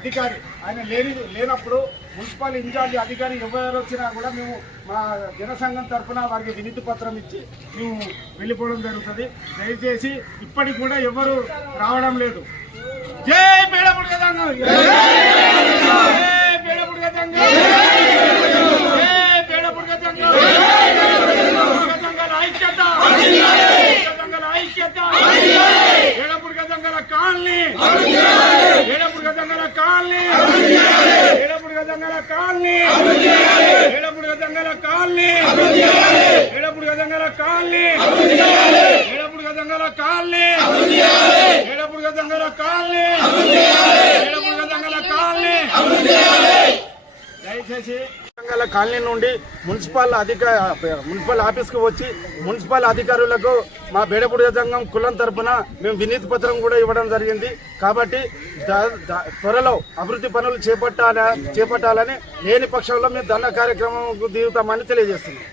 అధికారి ఆయన లేనిదు లేనప్పుడు మున్సిపల్ ఇన్ఛార్జ్ అధికారి ఎవరు వచ్చినా కూడా మేము మా జనసంఘం తరఫున వారికి వినతి పత్రం ఇచ్చి మేము వెళ్ళిపోవడం జరుగుతుంది దయచేసి ఇప్పటికి కూడా ఎవరు రావడం లేదు జై మేడపుడు గదంగం జై మేడపుడు జై మేడపుడు ఐక్యత గదంగల ఐక్యత మేడపుడు కాలనీ ದಂಗಲ ಕಾಲನಿ ಎಡಪುಡಿದ ದಂಗಲ ಕಾಲನಿ ಎಡಪುಡಿದ ದಂಗಲ ಕಾಲನಿ ಎಡಪುಡಿದ ದಂಗಲ ಕಾಲನಿ ಎಡಪುಡಿದ ದಂಗಲ ಕಾಲನಿ ಎಡಪುಡಿದ ದಂಗಲ ಕಾಲನಿ కాలనీ నుండి మున్సిపల్ అధిక మున్సిపల్ ఆఫీస్కి వచ్చి మున్సిపల్ అధికారులకు మా బేడపూడి సంఘం కులం తరపున మేము వినీతి పత్రం కూడా ఇవ్వడం జరిగింది. కాబట్టి త్వరలో అభివృద్ధి పనులు చేపట్టాల చేపట్టాలని లేని పక్షంలో మేము దండ కార్యక్రమం దిగుతామని తెలియజేస్తున్నాం.